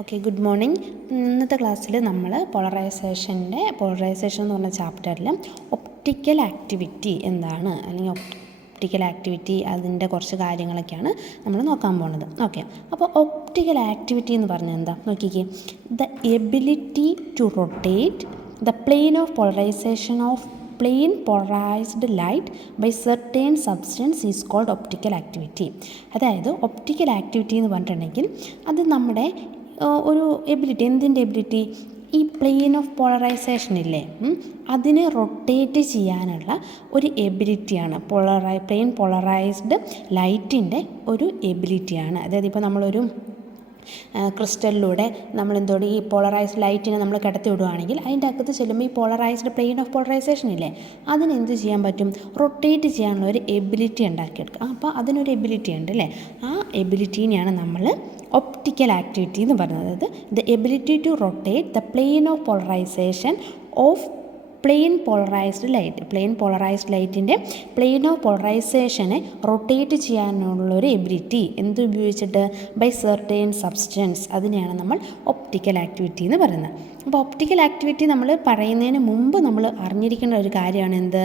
Okay, good morning. ഇന്നത്തെ ക്ലാസ്സിൽ നമ്മൾ പോളറൈസേഷൻ എന്ന് പറഞ്ഞ ചാപ്റ്ററിൽ ഒപ്റ്റിക്കൽ ആക്ടിവിറ്റി എന്താണ്, അല്ലെങ്കിൽ ഒപ്റ്റിക്കൽ ആക്ടിവിറ്റി അതിൻ്റെ കുറച്ച് കാര്യങ്ങളൊക്കെയാണ് നമ്മൾ നോക്കാൻ പോകുന്നത്. ഓക്കെ, അപ്പോൾ ഒപ്റ്റിക്കൽ ആക്ടിവിറ്റി എന്ന് പറഞ്ഞാൽ എന്താ നോക്കിക്കേ. The ability to rotate the plane of polarisation of plane polarized light by certain substance is called optical activity. അതായത് ഒപ്റ്റിക്കൽ ആക്ടിവിറ്റി എന്ന് പറഞ്ഞിട്ടുണ്ടെങ്കിൽ അത് നമ്മുടെ ഒരു എബിലിറ്റി, എന്തിൻ്റെ എബിലിറ്റി, ഈ പ്ലെയിൻ ഓഫ് പോളറൈസേഷൻ ഇല്ലേ, അതിനെ റൊട്ടേറ്റ് ചെയ്യാനുള്ള ഒരു എബിലിറ്റിയാണ്. പ്ലെയിൻ പോളറൈസ്ഡ് ലൈറ്റിൻ്റെ ഒരു എബിലിറ്റിയാണ്. അതായത് ഇപ്പോൾ നമ്മളൊരു ക്രിസ്റ്റലിലൂടെ നമ്മളെന്തോടി ഈ പോളറൈസ്ഡ് ലൈറ്റിനെ നമ്മൾ കിടത്തി വിടുകയാണെങ്കിൽ അതിൻ്റെ അകത്ത് ചെല്ലുമ്പോൾ ഈ പോളറൈസ്ഡ് പ്ലെയിൻ ഓഫ് പോളറൈസേഷൻ ഇല്ലേ, അതിനെന്ത് ചെയ്യാൻ പറ്റും, റൊട്ടേറ്റ് ചെയ്യാനുള്ള ഒരു എബിലിറ്റി ഉണ്ടാക്കിയെടുക്കുക. അപ്പോൾ അതിനൊരു എബിലിറ്റി ഉണ്ട് അല്ലേ, ആ എബിലിറ്റീനെയാണ് നമ്മൾ ഒപ്റ്റിക്കൽ ആക്ടിവിറ്റി എന്ന് പറയുന്നത്. അതായത് the ability to rotate the plane of polarisation of plane polarised ലൈറ്റിൻ്റെ പ്ലെയിൻ ഓഫ് പോളറൈസേഷനെ റൊട്ടേറ്റ് ചെയ്യാനുള്ളൊരു എബിലിറ്റി എന്തുപയോഗിച്ചിട്ട്, ബൈ സെർട്ടേൺ സബ്സ്റ്റൻസ്, അതിനെയാണ് നമ്മൾ ഒപ്റ്റിക്കൽ ആക്ടിവിറ്റി എന്ന് പറയുന്നത്. അപ്പോൾ ഒപ്റ്റിക്കൽ ആക്ടിവിറ്റി നമ്മൾ പറയുന്നതിന് മുമ്പ് നമ്മൾ അറിഞ്ഞിരിക്കേണ്ട ഒരു കാര്യമാണ് എന്ത്,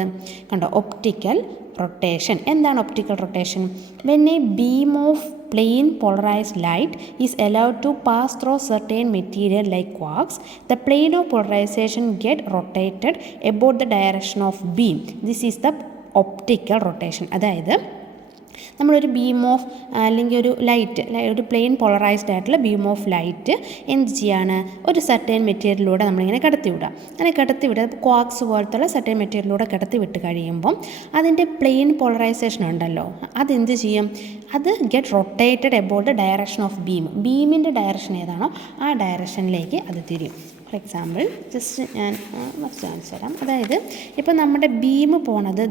കണ്ടോ, ഒപ്റ്റിക്കൽ റൊട്ടേഷൻ. എന്താണ് optical rotation? When A beam of plain polarized light is allowed to pass through certain material like quarks, the plane of polarization get rotated about the direction of beam. This is the optical rotation. അതായത് നമ്മളൊരു beam of അല്ലെങ്കിൽ ഒരു light, ഒരു plain polarised ആയിട്ടുള്ള beam of light എന്ത് ചെയ്യാണ്, ഒരു certain മെറ്റീരിയലിലൂടെ നമ്മളിങ്ങനെ കടത്തിവിടുക. അങ്ങനെ കടത്തിവിടുക ക്വാക്സ് പോലത്തുള്ള സർട്ടേൺ മെറ്റീരിയലിലൂടെ കടത്തിവിട്ട് കഴിയുമ്പം അതിൻ്റെ പ്ലെയിൻ പോളറൈസേഷൻ ഉണ്ടല്ലോ, അതെന്ത് ചെയ്യും, അത് get rotated about the direction of ബീമിൻ്റെ ഡയറക്ഷൻ ഏതാണോ ആ ഡയറക്ഷനിലേക്ക് അത് തിരിയും. ഫോർ എക്സാമ്പിൾ ജസ്റ്റ് ഞാൻ കാണിച്ചു തരാം. അതായത് ഇപ്പോൾ നമ്മുടെ ബീം പോണത്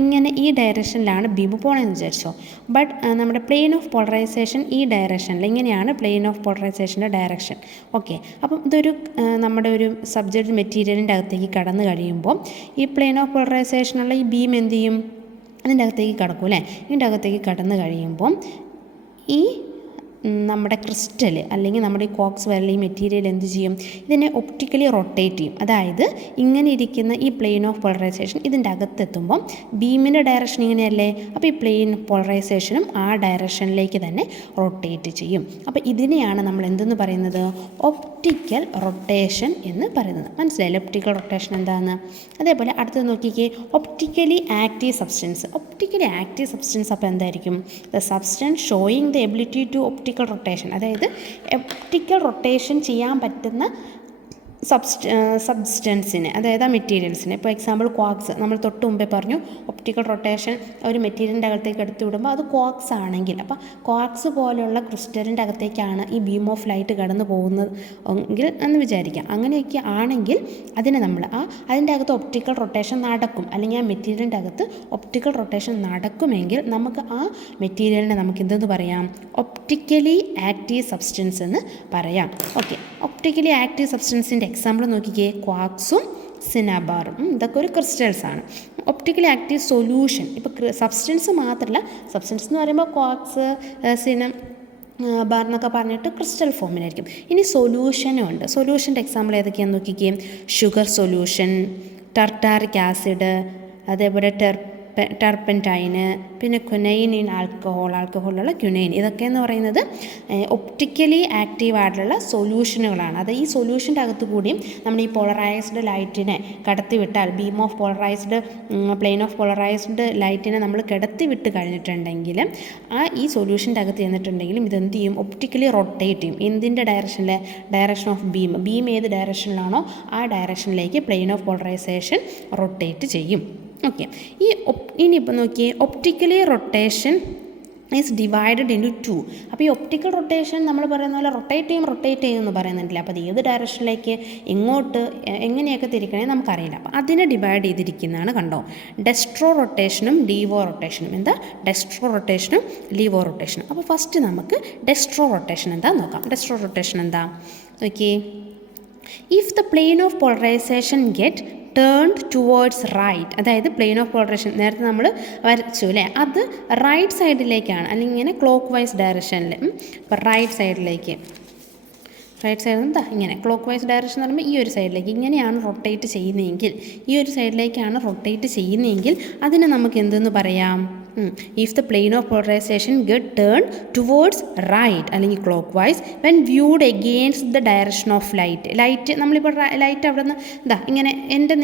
ഇങ്ങനെ ഈ ഡയറക്ഷനിലാണ് ബീം പോകണമെന്ന് വിചാരിച്ചോ. ബട്ട് നമ്മുടെ പ്ലെയിൻ ഓഫ് പോളറൈസേഷൻ ഈ ഡയറക്ഷനിൽ, ഇങ്ങനെയാണ് പ്ലെയിൻ ഓഫ് പോളറൈസേഷൻ്റെ ഡയറക്ഷൻ. ഓക്കെ, അപ്പം ഇതൊരു നമ്മുടെ ഒരു സബ്ജക്റ്റ് മെറ്റീരിയലിൻ്റെ അകത്തേക്ക് കടന്നു കഴിയുമ്പോൾ ഈ പ്ലെയിൻ ഓഫ് പോളറൈസേഷനുള്ള ഈ ബീം എന്ത് ചെയ്യും, അതിൻ്റെ അകത്തേക്ക് കടക്കും അല്ലേ. ഇതിൻ്റെ അകത്തേക്ക് കടന്നു കഴിയുമ്പം ഈ നമ്മുടെ ക്രിസ്റ്റൽ അല്ലെങ്കിൽ നമ്മുടെ ഈ കോക്സ് വരൽ ഈ മെറ്റീരിയൽ എന്ത് ചെയ്യും, ഇതിനെ ഒപ്റ്റിക്കലി റൊട്ടേറ്റ് ചെയ്യും. അതായത് ഇങ്ങനെ ഇരിക്കുന്ന ഈ പ്ലെയിൻ ഓഫ് പോളറൈസേഷൻ ഇതിൻ്റെ അകത്തെത്തുമ്പം ബീമിൻ്റെ ഡയറക്ഷൻ ഇങ്ങനെയല്ലേ, അപ്പോൾ ഈ പ്ലെയിൻ പോളറൈസേഷനും ആ ഡയറക്ഷനിലേക്ക് തന്നെ റൊട്ടേറ്റ് ചെയ്യും. അപ്പോൾ ഇതിനെയാണ് നമ്മൾ എന്തെന്ന് പറയുന്നത്, ഒപ്റ്റിക്കൽ റൊട്ടേഷൻ എന്ന് പറയുന്നത്. മനസ്സിലായില്ലേ ഒപ്റ്റിക്കൽ റൊട്ടേഷൻ എന്താണെന്ന്? അതേപോലെ അടുത്തത് നോക്കിക്കേ, optically active substance. Optically active substance അപ്പോൾ എന്തായിരിക്കും, the substance showing the ability to optical rotation. അതായത് ഒപ്റ്റിക്കൽ റൊട്ടേഷൻ ചെയ്യാൻ പറ്റുന്ന സബ്സ്റ്റൻസിന്, അതായത് ആ മെറ്റീരിയൽസിന്. ഇപ്പോൾ എക്സാമ്പിൾ ക്വാക്സ്, നമ്മൾ തൊട്ട് മുമ്പേ പറഞ്ഞു ഒപ്റ്റിക്കൽ റൊട്ടേഷൻ ഒരു മെറ്റീരിയലിൻ്റെ അകത്തേക്ക് എടുത്തു വിടുമ്പോൾ അത് ക്വാക്സ് ആണെങ്കിൽ, അപ്പോൾ ക്വാക്സ് പോലെയുള്ള ക്രിസ്റ്റലിൻ്റെ അകത്തേക്കാണ് ഈ ബീം ഓഫ് ലൈറ്റ് കടന്നു പോകുന്നത് എങ്കിൽ എന്ന് വിചാരിക്കാം. അങ്ങനെയൊക്കെ ആണെങ്കിൽ അതിനെ നമ്മൾ അതിൻ്റെ അകത്ത് ഒപ്റ്റിക്കൽ റൊട്ടേഷൻ നടക്കും, അല്ലെങ്കിൽ ആ മെറ്റീരിയലിൻ്റെ അകത്ത് ഒപ്റ്റിക്കൽ റൊട്ടേഷൻ നടക്കുമെങ്കിൽ നമുക്ക് ആ മെറ്റീരിയലിനെ നമുക്ക് എന്തെന്ന് പറയാം, ഒപ്റ്റിക്കലി ആക്റ്റീവ് സബ്സ്റ്റൻസ് എന്ന് പറയാം. ഓക്കെ, ഒപ്റ്റിക്കലി ആക്റ്റീവ് സബ്സ്റ്റൻസിൻ്റെ എക്സാമ്പിൾ നോക്കിക്കേ, ക്വാക്സും സിനാബാറും. ഇതൊക്കെ ഒരു ക്രിസ്റ്റൽസ് ആണ്. ഒപ്റ്റിക്കലി ആക്റ്റീവ് സൊല്യൂഷൻ, ഇപ്പോൾ സബ്സ്റ്റൻസ് മാത്രമല്ല, സബ്സ്റ്റൻസ് എന്ന് പറയുമ്പോൾ ക്വാക്സ്, ബാർ എന്നൊക്കെ പറഞ്ഞിട്ട് ക്രിസ്റ്റൽ ഫോമിലായിരിക്കും. ഇനി സൊല്യൂഷനും ഉണ്ട്. സൊല്യൂഷൻ്റെ എക്സാമ്പിൾ ഏതൊക്കെയാണെന്ന് നോക്കിക്കേ, ഷുഗർ സൊല്യൂഷൻ, ടർട്ടാറിക് ആസിഡ്, അതേപോലെ ടെർപ്പൻറ്റൈന്, പിന്നെ ക്യുനൈൻ ഇൻ ആൽക്കഹോളുള്ള ക്യുനൈൻ. ഇതൊക്കെ എന്ന് പറയുന്നത് ഒപ്റ്റിക്കലി ആക്റ്റീവ് ആയിട്ടുള്ള സൊല്യൂഷനുകളാണ്. അത് ഈ സൊല്യൂഷൻ്റെ അകത്ത് കൂടിയും നമ്മൾ ഈ പോളറൈസ്ഡ് ലൈറ്റിനെ കടത്തിവിട്ടാൽ, beam of polarised plane of polarised ലൈറ്റിനെ നമ്മൾ കടത്തിവിട്ട് കഴിഞ്ഞിട്ടുണ്ടെങ്കിൽ ഈ സൊല്യൂഷൻ്റെ അകത്ത് ചെന്നിട്ടുണ്ടെങ്കിലും ഇതെന്ത് ചെയ്യും, ഒപ്റ്റിക്കലി റൊട്ടേറ്റ് ചെയ്യും. എന്തിൻ്റെ ഡയറക്ഷനിൽ, ഡയറക്ഷൻ ഓഫ് ബീം ഏത് ഡയറക്ഷനിലാണോ ആ ഡയറക്ഷനിലേക്ക് പ്ലെയിൻ ഓഫ് പോളറൈസേഷൻ റൊട്ടേറ്റ് ചെയ്യും. ഓക്കെ, ഇനിയിപ്പോൾ നോക്കിയേ, optically rotation is divided into 2. അപ്പോൾ ഈ ഒപ്റ്റിക്കൽ റൊട്ടേഷൻ നമ്മൾ പറയുന്ന പോലെ റൊട്ടേറ്റ് ചെയ്യും എന്ന് പറയുന്നുണ്ടല്ലോ. അപ്പോൾ അത് ഏത് ഡയറക്ഷനിലേക്ക്, എങ്ങോട്ട്, എങ്ങനെയൊക്കെ തിരിക്കണമെന്ന് നമുക്കറിയില്ല. അപ്പോൾ അതിനെ ഡിവൈഡ് ചെയ്തിരിക്കുന്നതാണ്, കണ്ടോ, ഡെസ്ട്രോ റൊട്ടേഷനും ലീവോ റൊട്ടേഷനും. എന്താ ഡെസ്ട്രോ റൊട്ടേഷനും ലീവോ റൊട്ടേഷനും? അപ്പോൾ ഫസ്റ്റ് നമുക്ക് ഡെസ്ട്രോ റൊട്ടേഷൻ എന്താ നോക്കാം. ഡെസ്ട്രോ റൊട്ടേഷൻ എന്താ നോക്കിയേ, if the plane of polarisation get turned towards right, അതായത് പ്ലെയിൻ ഓഫ് പോളറൈസേഷൻ നേരത്തെ നമ്മൾ വരച്ചു അല്ലേ, അത് റൈറ്റ് സൈഡിലേക്കാണ്, അല്ലെങ്കിൽ ഇങ്ങനെ ക്ലോക്ക് വൈസ് ഡയറക്ഷനിൽ, റൈറ്റ് സൈഡിലേക്ക് റൈറ്റ് സൈഡിൽ നിന്ന് ഇങ്ങനെ ക്ലോക്ക് വൈസ് ഡയറക്ഷൻ എന്ന് പറയുമ്പോൾ ഈ ഒരു സൈഡിലേക്ക് ഇങ്ങനെയാണ് റൊട്ടേറ്റ് ചെയ്യുന്നതെങ്കിൽ, ഈ ഒരു സൈഡിലേക്കാണ് റൊട്ടേറ്റ് ചെയ്യുന്നതെങ്കിൽ അതിനെ നമുക്ക് എന്തെന്ന് പറയാം? If the plane of polarisation get turn towards right അല്ലെങ്കിൽ clockwise when viewed against the direction of light നമ്മളിപ്പോൾ ലൈറ്റ് അവിടെ നിന്ന് ഇങ്ങനെ എൻ്റെ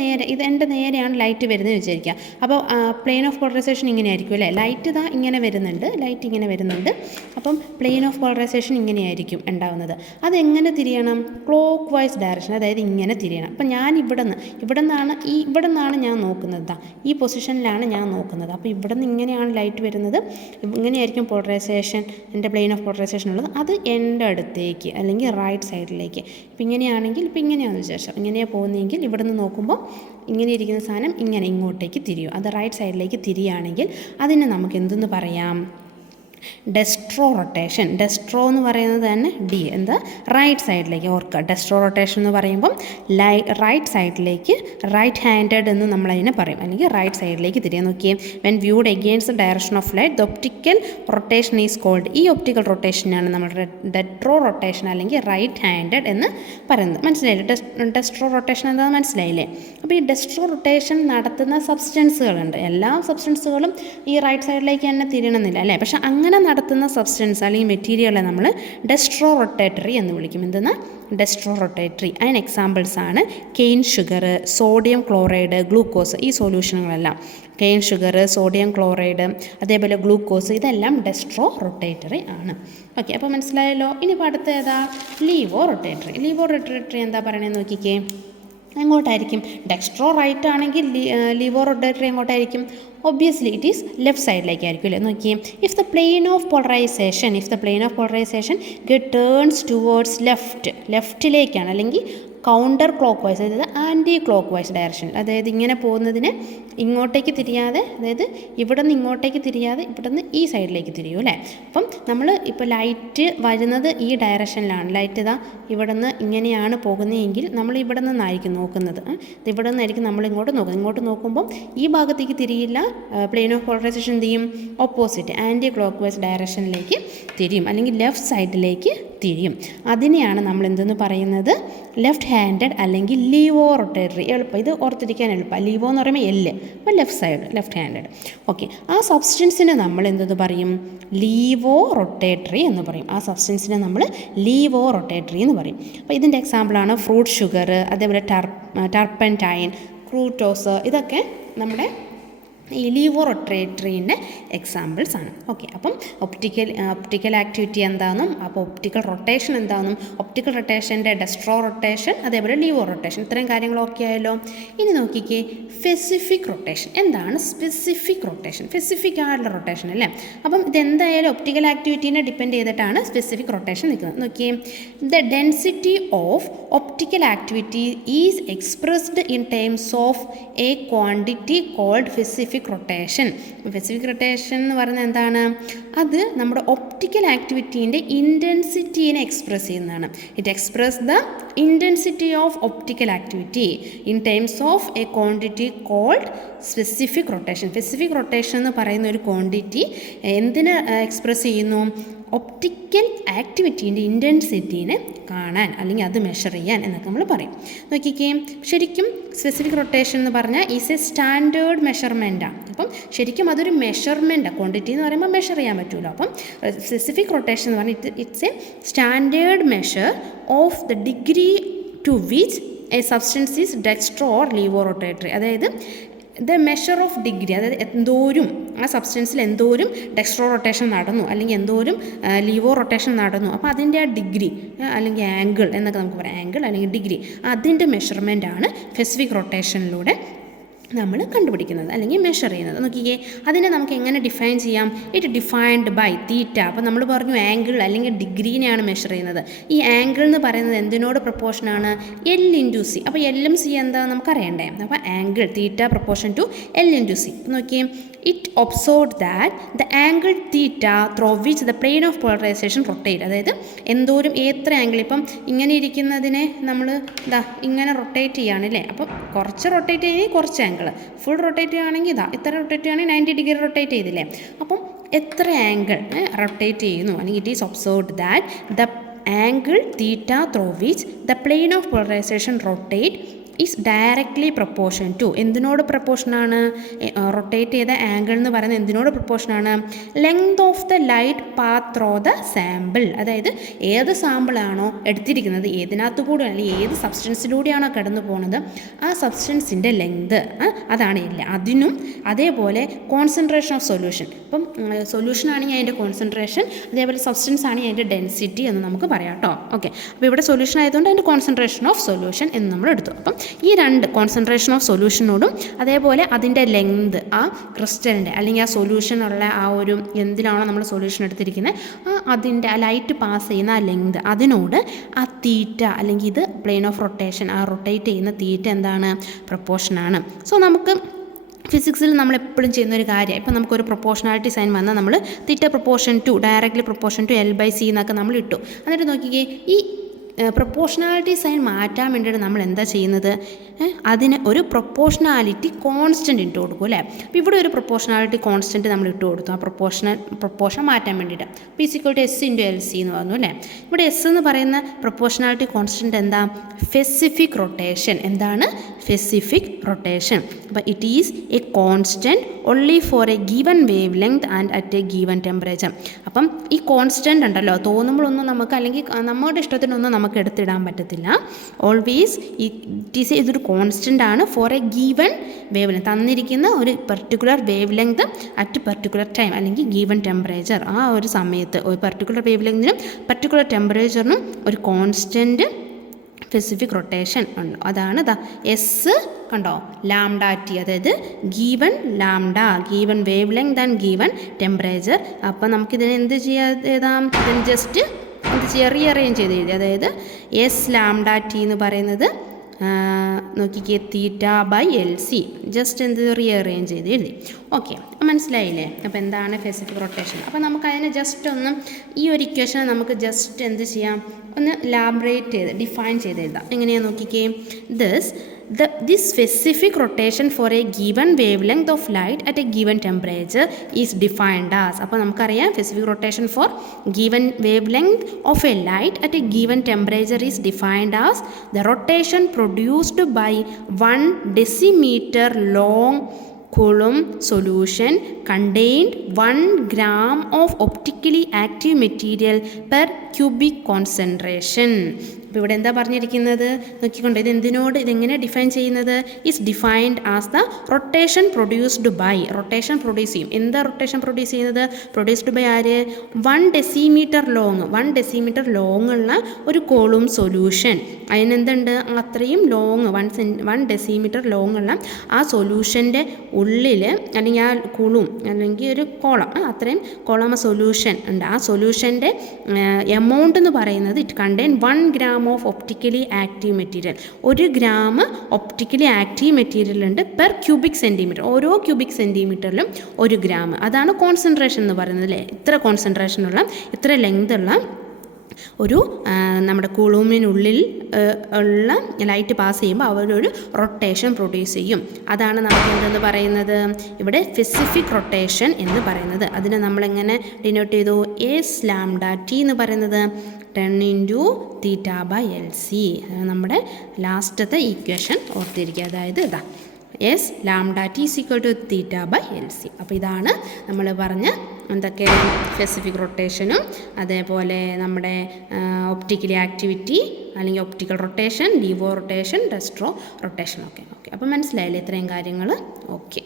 നേരെയാണ് ലൈറ്റ് വരുന്നത് വിചാരിക്കുക. അപ്പോൾ പ്ലെയിൻ ഓഫ് പോളറൈസേഷൻ ഇങ്ങനെ ആയിരിക്കും അല്ലേ? ലൈറ്റ് ഇങ്ങനെ വരുന്നുണ്ട്. അപ്പം പ്ലെയിൻ ഓഫ് പോളറൈസേഷൻ ഇങ്ങനെയായിരിക്കും ഉണ്ടാകുന്നത്. അതെങ്ങനെ തിരിയണം? ക്ലോക്ക് വൈസ് ഡയറക്ഷൻ, അതായത് ഇങ്ങനെ തിരിയണം. അപ്പം ഞാൻ ഇവിടെ നിന്നാണ് ഞാൻ നോക്കുന്നത്, ഈ പൊസിഷനിലാണ് ഞാൻ നോക്കുന്നത്. അപ്പോൾ ഇവിടെ നിന്ന് ഇങ്ങനെയാണ് ലൈറ്റ് വരുന്നത്, ഇങ്ങനെയായിരിക്കും പോളറൈസേഷൻ, എൻ്റെ പ്ലെയിൻ ഓഫ് പോളറൈസേഷൻ ഉള്ളത്. അത് എൻ്റെ അടുത്തേക്ക് അല്ലെങ്കിൽ റൈറ്റ് സൈഡിലേക്ക്. ഇപ്പം ഇങ്ങനെയാണെങ്കിൽ ഇപ്പം ഇങ്ങനെയാണെന്ന് വിചാരിച്ചാൽ ഇങ്ങനെയാണ് പോകുന്നതെങ്കിൽ ഇവിടെ നിന്ന് നോക്കുമ്പോൾ ഇങ്ങനെ ഇരിക്കുന്ന സാധനം ഇങ്ങനെ ഇങ്ങോട്ടേക്ക് തിരിയും. അത് റൈറ്റ് സൈഡിലേക്ക് തിരിയുകയാണെങ്കിൽ അതിനെ നമുക്ക് എന്തെന്ന് പറയാം? ഡെസ്ട്രോ റൊട്ടേഷൻ. ഡെസ്ട്രോ എന്ന് പറയുന്നത് തന്നെ റൈറ്റ് സൈഡിലേക്ക് ഓർക്കുക. ഡെസ്ട്രോ റൊട്ടേഷൻ എന്ന് പറയുമ്പം റൈറ്റ് സൈഡിലേക്ക്, റൈറ്റ് ഹാൻഡഡ് എന്ന് നമ്മളതിനെ പറയും, അല്ലെങ്കിൽ റൈറ്റ് സൈഡിലേക്ക് തിരിയാൻ നോക്കിയേ. When viewed against the direction of light the optical rotation is called. ഈ ഒപ്റ്റിക്കൽ റൊട്ടേഷനാണ് നമ്മൾ ഡെസ്ട്രോ റൊട്ടേഷൻ അല്ലെങ്കിൽ റൈറ്റ് ഹാൻഡഡ് എന്ന് പറയുന്നത്. മനസ്സിലായില്ലേ? ഡെസ്ട്രോ റൊട്ടേഷൻ എന്താണെന്ന് മനസ്സിലായില്ലേ? അപ്പോൾ ഈ ഡെസ്ട്രോ റൊട്ടേഷൻ നടത്തുന്ന സബ്സ്റ്റൻസുകളുണ്ട്. എല്ലാ സബ്സ്റ്റൻസുകളും ഈ റൈറ്റ് സൈഡിലേക്ക് തന്നെ തിരിയണമെന്നില്ല അല്ലേ? പക്ഷെ അങ്ങനെ നടത്തുന്ന സബ്സ്റ്റൻസ് അല്ലെങ്കിൽ മെറ്റീരിയലെ നമ്മൾ ഡെസ്ട്രോ റൊട്ടേറ്ററി എന്ന് വിളിക്കും. Dextrorotatory. അതിന് എക്സാമ്പിൾസാണ് cane sugar, sodium chloride, glucose. ഈ സൊല്യൂഷനുകളെല്ലാം കെയിൻ ഷുഗർ, സോഡിയം ക്ലോറൈഡ്, അതേപോലെ ഗ്ലൂക്കോസ്, ഇതെല്ലാം ഡെസ്ട്രോ റൊട്ടേറ്ററി ആണ്. ഓക്കെ, അപ്പോൾ മനസ്സിലായല്ലോ. ഇനിയിപ്പോൾ അടുത്ത ഏതാ? ലീവോ റൊട്ടേറ്ററി. ലീവോ റൊട്ടേറ്ററി എന്താ പറയണതെന്ന് നോക്കിക്കേ. എങ്ങോട്ടായിരിക്കും? ഡെക്സ്ട്രോ റൈറ്റ് ആണെങ്കിൽ ലീവോ റൊട്ടേറ്ററി എങ്ങോട്ടായിരിക്കും? ഒബ്വിയസ്ലി ഇറ്റ് ഈസ് ലെഫ്റ്റ് സൈഡിലേക്കായിരിക്കും അല്ലേ? നോക്കിയേ. If the plane of polarisation get turns towards ലെഫ്റ്റിലേക്കാണ് അല്ലെങ്കിൽ കൗണ്ടർ ക്ലോക്ക് വൈസ്, അതായത് ആൻറ്റി ക്ലോക്ക് വൈസ് ഡയറക്ഷൻ, അതായത് ഇങ്ങനെ പോകുന്നതിന് ഇങ്ങോട്ടേക്ക് തിരിയാതെ, അതായത് ഇവിടെ നിന്ന് ഇങ്ങോട്ടേക്ക് തിരിയാതെ ഇവിടെ നിന്ന് ഈ സൈഡിലേക്ക് തിരിയും അല്ലേ? അപ്പം നമ്മൾ ഇപ്പോൾ ലൈറ്റ് വരുന്നത് ഈ ഡയറക്ഷനിലാണ്. ലൈറ്റ് ഇവിടെ നിന്ന് ഇങ്ങനെയാണ് പോകുന്നതെങ്കിൽ നമ്മൾ ഇവിടെ നിന്നായിരിക്കും നോക്കുന്നത്. ഇവിടെ നിന്നായിരിക്കും നമ്മൾ ഇങ്ങോട്ട് നോക്കുമ്പം ഈ ഭാഗത്തേക്ക് തിരിയില്ല. പ്ലെയിൻ ഓഫ് പോളറൈസേഷൻ എന്ത് ചെയ്യും? ഓപ്പോസിറ്റ് ആൻറ്റി ക്ലോക്ക് വൈസ് ഡയറക്ഷനിലേക്ക് തിരിയും, അല്ലെങ്കിൽ ലെഫ്റ്റ് സൈഡിലേക്ക് തിരിയും. അതിനെയാണ് നമ്മൾ എന്തെന്ന് പറയുന്നത്? ലെഫ്റ്റ് ഹാൻഡഡ് അല്ലെങ്കിൽ ലീവോ റൊട്ടേറ്ററി. എളുപ്പം, ഇത് ഓർത്തിരിക്കാൻ എളുപ്പം. ലീവോ എന്ന് പറയുമ്പോൾ എല്ല്, അപ്പോൾ ലെഫ്റ്റ് ഹാൻഡഡ്. ഓക്കെ, ആ സബ്സ്റ്റൻസിനെ നമ്മൾ എന്തെന്ന് പറയും? ലീവോ റൊട്ടേറ്ററി എന്ന് പറയും. അപ്പോൾ ഇതിൻ്റെ എക്സാമ്പിളാണ് ഫ്രൂട്ട് ഷുഗർ, അതേപോലെ ടർപ്പൻറ്റൈൻ, ക്രൂട്ടോസ്. ഇതൊക്കെ നമ്മുടെ ഈ ലീവോ റൊട്ടേറ്ററിൻ്റെ എക്സാമ്പിൾസ് ആണ്. ഓക്കെ, അപ്പം ഒപ്റ്റിക്കൽ ആക്ടിവിറ്റി എന്താണെന്നും അപ്പോൾ ഒപ്റ്റിക്കൽ റൊട്ടേഷൻ എന്താണെന്നും ഒപ്റ്റിക്കൽ റൊട്ടേഷൻ്റെ ഡെസ്ട്രോ റൊട്ടേഷൻ അതേപോലെ ലീവോ റൊട്ടേഷൻ, ഇത്രയും കാര്യങ്ങളൊക്കെ ആയല്ലോ. ഇനി നോക്കിക്കേ, സ്പെസിഫിക് റൊട്ടേഷൻ. എന്താണ് സ്പെസിഫിക് റൊട്ടേഷൻ? സ്പെസിഫിക് ആയിട്ടുള്ള റൊട്ടേഷൻ അല്ലേ? അപ്പം ഇതെന്തായാലും ഒപ്റ്റിക്കൽ ആക്ടിവിറ്റീനെ ഡിപ്പെൻഡ് ചെയ്തിട്ടാണ് സ്പെസിഫിക് റൊട്ടേഷൻ നിൽക്കുന്നത്. നോക്കിയേ, the density of optical activity is expressed in terms of a quantity called specific rotation. Specific rotation എന്ന് പറയുന്നത് എന്താണ്? അത് നമ്മുടെ ഒപ്റ്റിക്കൽ ആക്ടിവിറ്റീൻ്റെ ഇൻറ്റൻസിറ്റീനെ എക്സ്പ്രസ് ചെയ്യുന്നതാണ്. It express the intensity of optical activity in terms of a quantity called specific rotation. Specific rotation എന്ന് പറയുന്ന ഒരു ക്വാണ്ടിറ്റി എന്തിനെ എക്സ്പ്രസ് ചെയ്യുന്നു? ഒപ്റ്റിക്കൽ ആക്ടിവിറ്റീൻ്റെ ഇൻറ്റൻസിറ്റീനെ കാണാൻ അല്ലെങ്കിൽ അത് മെഷർ ചെയ്യാൻ എന്നൊക്കെ നമ്മൾ പറയും. നോക്കിക്കേ, ശരിക്കും സ്പെസിഫിക് റൊട്ടേഷൻ എന്ന് പറഞ്ഞാൽ ഈസ് എ സ്റ്റാൻഡേർഡ് മെഷർമെൻറ്റാണ്. അപ്പം ശരിക്കും അതൊരു മെഷർമെൻറ്റാണ്. ക്വാണ്ടിറ്റി എന്ന് പറയുമ്പോൾ മെഷർ ചെയ്യാൻ പറ്റുമല്ലോ. അപ്പം സ്പെസിഫിക് റൊട്ടേഷൻ എന്ന് പറഞ്ഞാൽ it's a standard measure of the degree to which a substance is dextro or laevorotatory. അതായത് ദ മെഷർ ഓഫ് ഡിഗ്രി, അതായത് എന്തോരും ആ സബ്സ്റ്റൻസിൽ എന്തോരും ഡെക്സ്ട്രോ റൊട്ടേഷൻ നടന്നു അല്ലെങ്കിൽ എന്തോരും ലീവോ റൊട്ടേഷൻ നടന്നു, അപ്പോൾ അതിൻ്റെ ആ ഡിഗ്രി അല്ലെങ്കിൽ ആംഗിൾ എന്നൊക്കെ നമുക്ക് പറയാം. ആംഗിൾ അല്ലെങ്കിൽ ഡിഗ്രി, അതിൻ്റെ മെഷർമെൻറ്റാണ് സ്പെസിഫിക് റൊട്ടേഷനിലൂടെ നമ്മൾ കണ്ടുപിടിക്കുന്നത് അല്ലെങ്കിൽ മെഷർ ചെയ്യുന്നത്. നോക്കിക്കേ, അതിനെ നമുക്ക് എങ്ങനെ ഡിഫൈൻ ചെയ്യാം? It defined by theta. അപ്പോൾ നമ്മൾ പറഞ്ഞു ആംഗിൾ അല്ലെങ്കിൽ ഡിഗ്രീനെയാണ് മെഷർ ചെയ്യുന്നത്. ഈ ആംഗിൾ എന്ന് പറയുന്നത് എന്തിനോട് പ്രൊപ്പോർഷനാണ്? L into C. അപ്പോൾ എല്ലും സി എന്താ നമുക്കറിയണ്ടേ? അപ്പോൾ angle theta proportion to L into C. നോക്കിയേ, it observed that the angle theta through which the plane of polarisation rotate. അതായത് എന്തോരം എത്ര ആംഗിൾ, ഇപ്പം ഇങ്ങനെ ഇരിക്കുന്നതിനെ നമ്മൾ ഇങ്ങനെ റൊട്ടേറ്റ് ചെയ്യുകയാണല്ലേ. അപ്പം കുറച്ച് റൊട്ടേറ്റ് ചെയ്യുകയാണെങ്കിൽ കുറച്ച് ആംഗിൾ, ഫുൾ റൊട്ടേറ്റ് ചെയ്യുകയാണെങ്കിൽ ഇത്ര റൊട്ടേറ്റ് ചെയ്യുകയാണെങ്കിൽ 90 ഡിഗ്രി റൊട്ടേറ്റ് ചെയ്തില്ലേ. അപ്പം എത്ര ആംഗിൾ റൊട്ടേറ്റ് ചെയ്യുന്നു അല്ലെങ്കിൽ it is observed that the angle theta through which the plane of polarisation rotate is directly proportion to എന്തിനോട് പ്രൊപ്പോർഷനാണ് റൊട്ടേറ്റ് ചെയ്ത ആംഗിൾ എന്ന് പറയുന്നത് എന്തിനോട് പ്രൊപ്പോർഷനാണ് length of the light path through the sample അതായത് ഏത് സാമ്പിളാണോ എടുത്തിരിക്കുന്നത് ഏതിനകത്തു കൂടെ അല്ലെങ്കിൽ ഏത് സബ്സ്റ്റൻസിലൂടെയാണോ കടന്നു പോകുന്നത് ആ സബ്സ്റ്റൻസിൻ്റെ ലെങ്ത് അതാണ് ഇല്ല അതിനും അതേപോലെ കോൺസെൻട്രേഷൻ ഓഫ് സൊല്യൂഷൻ ഇപ്പം സൊല്യൂഷൻ ആണെങ്കിൽ അതിൻ്റെ കോൺസെൻട്രേഷൻ അതേപോലെ സബ്സ്റ്റൻസ് ആണെങ്കിൽ അതിൻ്റെ ഡെൻസിറ്റി എന്ന് നമുക്ക് പറയാം കേട്ടോ ഓക്കെ അപ്പോൾ ഇവിടെ സൊല്യൂഷൻ ആയതുകൊണ്ട് അതിൻ്റെ കോൺസെൻട്രേഷൻ ഓഫ് സൊല്യൂഷൻ എന്ന് നമ്മൾ എടുത്തു അപ്പം ഈ രണ്ട് കോൺസെൻട്രേഷൻ ഓഫ് സൊല്യൂഷനോടും അതേപോലെ അതിൻ്റെ ലെങ്ത് ആ ക്രിസ്റ്റലിൻ്റെ അല്ലെങ്കിൽ ആ സൊല്യൂഷനുള്ള ആ ഒരു എന്തിനാണോ നമ്മൾ സൊല്യൂഷൻ എടുത്തിരിക്കുന്നത് അതിൻ്റെ ആ ലൈറ്റ് പാസ് ചെയ്യുന്ന ആ ലെങ്ത് അതിനോട് ആ തീറ്റ അല്ലെങ്കിൽ ഇത് പ്ലെയിൻ ഓഫ് റൊട്ടേഷൻ ആ റൊട്ടേറ്റ് ചെയ്യുന്ന തീറ്റ എന്താണ് പ്രൊപ്പോർഷനാണ് സോ നമുക്ക് ഫിസിക്സിൽ നമ്മൾ എപ്പോഴും ചെയ്യുന്നൊരു കാര്യം ഇപ്പം നമുക്കൊരു പ്രൊപ്പോർഷണാലിറ്റി സൈൻ വന്നാൽ നമ്മൾ theta proportion to directly proportion to L/C എന്നൊക്കെ നമ്മൾ ഇട്ടു എന്നിട്ട് നോക്കിക്കേ ഈ പ്രൊപ്പോർഷണാലിറ്റി സൈൻ മാറ്റാൻ വേണ്ടിയിട്ട് നമ്മൾ എന്താ ചെയ്യുന്നത് അതിന് ഒരു പ്രൊപ്പോർഷണാലിറ്റി കോൺസ്റ്റൻറ്റ് ഇട്ട് കൊടുക്കും അല്ലേ അപ്പോൾ ഇവിടെ ഒരു പ്രൊപ്പോർഷണാലിറ്റി കോൺസ്റ്റൻറ്റ് നമ്മൾ ഇട്ട് കൊടുത്തു ആ പ്രൊപ്പോർഷൻ മാറ്റാൻ വേണ്ടിയിട്ട് S × LC എന്ന് പറഞ്ഞു അല്ലേ ഇവിടെ S എന്ന് പറയുന്ന പ്രൊപ്പോർഷണാലിറ്റി കോൺസ്റ്റൻറ്റ് എന്താ സ്പെസിഫിക് റൊട്ടേഷൻ എന്താണ് സ്പെസിഫിക് റൊട്ടേഷൻ അപ്പോൾ it is a constant only for a given wavelength and at a given temperature അപ്പം ഈ കോൺസ്റ്റൻറ്റ് ഉണ്ടല്ലോ തോന്നുമ്പോഴൊന്നും നമുക്ക് അല്ലെങ്കിൽ നമ്മുടെ ഇഷ്ടത്തിനൊന്നും നമുക്ക് എടുത്തിടാൻ പറ്റത്തില്ല ഓൾവേസ് ഇറ്റ് ഈസ് ഇതൊരു കോൺസ്റ്റൻ്റ് ആണ് for a given wavelength തന്നിരിക്കുന്ന ഒരു particular wavelength at particular time അല്ലെങ്കിൽ ഗീവൻ ടെമ്പറേച്ചർ ആ ഒരു സമയത്ത് ഒരു പെർട്ടിക്കുലർ വേവ് ലെങ്തിനും പെർട്ടിക്കുലർ ടെമ്പറേച്ചറിനും ഒരു കോൺസ്റ്റൻറ്റ് സ്പെസിഫിക് റൊട്ടേഷൻ ഉണ്ട് അതാണ് എസ് കണ്ടോ ലാംഡ/T അതായത് given lambda given wavelength and given temperature അപ്പം നമുക്കിതിനെ എന്ത് ചെയ്യാം ഇതിന് ജസ്റ്റ് റീഅറേഞ്ച് ചെയ്ത് എഴുതി അതായത് S/λT എന്ന് പറയുന്നത് നോക്കിക്കേ θ/LC ജസ്റ്റ് എന്ത് റീഅറേഞ്ച് ചെയ്ത് എഴുതി ഓക്കെ മനസ്സിലായില്ലേ അപ്പോൾ എന്താണ് സ്പെസിഫിക് റൊട്ടേഷൻ അപ്പോൾ നമുക്ക് അതിനെ ജസ്റ്റ് ഒന്ന് ഈ ഒരു ഇക്വേഷനെ നമുക്ക് ജസ്റ്റ് എന്ത് ചെയ്യാം ഒന്ന് ലാബറേറ്റ് ചെയ്ത് ഡിഫൈൻ ചെയ്ത് എഴുതാം എങ്ങനെയാണെന്ന് നോക്കിക്കേ this specific rotation for a given wavelength of light at a given temperature is defined as അപ്പോൾ നമുക്കറിയാം specific rotation for given wavelength of a light at a given temperature is defined as the rotation produced by 1 decimeter long Coulomb solution contained 1 gram of optically active material per cubic concentration. അപ്പോൾ ഇവിടെ എന്താ പറഞ്ഞിരിക്കുന്നത് നോക്കിക്കൊണ്ട് ഇതെങ്ങനെ define ചെയ്യുന്നത് is defined as the rotation produced by rotation produce ചെയ്യും എന്താ rotation produce ചെയ്യുന്നത് പ്രൊഡ്യൂസ്ഡ് ബൈ ആര് 1 ഡെസിമീറ്റർ ലോങ് ഉള്ള ഒരു കോളും സൊല്യൂഷൻ അതിനെന്തുണ്ട് അത്രയും ലോങ് 1 ഡെസിമീറ്റർ ലോങ് ഉള്ള ആ സൊല്യൂഷൻ്റെ ഉള്ളിൽ അല്ലെങ്കിൽ ആ കുളും അല്ലെങ്കിൽ ഒരു കോളം അത്രയും കോളം സൊല്യൂഷൻ ഉണ്ട് ആ സൊല്യൂഷൻ്റെ എമൗണ്ട് എന്ന് പറയുന്നത് it contain 1 gram of optically active material 1 gram optically active material ഉണ്ട് പെർ ക്യൂബിക് സെൻറ്റിമീറ്റർ ഓരോ ക്യൂബിക് സെൻറ്റിമീറ്ററിലും 1 gram അതാണ് കോൺസെൻട്രേഷൻ എന്ന് പറയുന്നത് അല്ലേ ഇത്ര കോൺസെൻട്രേഷനുള്ള ഇത്ര ലെങ്ത് ഉള്ള ഒരു നമ്മുടെ കൂളൂമിനുള്ളിൽ ഉള്ള ലൈറ്റ് പാസ് ചെയ്യുമ്പോൾ അവരൊരു റൊട്ടേഷൻ പ്രൊഡ്യൂസ് ചെയ്യും അതാണ് നമുക്ക് എന്തെന്ന് പറയുന്നത് ഇവിടെ സ്പെസിഫിക് റൊട്ടേഷൻ എന്ന് പറയുന്നത് അതിനെ നമ്മളെങ്ങനെ ഡിനോട്ട് ചെയ്തു S/λT എന്ന് പറയുന്നത് 10 × θ/LC നമ്മുടെ ലാസ്റ്റത്തെ ഇക്വേഷൻ ഓർത്തിരിക്കുക അതായത് ഇതാ S/λT = θ/LC അപ്പോൾ ഇതാണ് നമ്മൾ പറഞ്ഞ എന്തൊക്കെ സ്പെസിഫിക് റൊട്ടേഷനും അതേപോലെ നമ്മുടെ ഒപ്റ്റിക്കലി ആക്ടിവിറ്റി അല്ലെങ്കിൽ ഒപ്റ്റിക്കൽ റൊട്ടേഷൻ ഡിവോ റൊട്ടേഷൻ ഡെസ്ട്രോ റൊട്ടേഷൻ ഓക്കെ അപ്പോൾ മനസ്സിലായില്ലേ ഇത്രയും കാര്യങ്ങൾ ഓക്കെ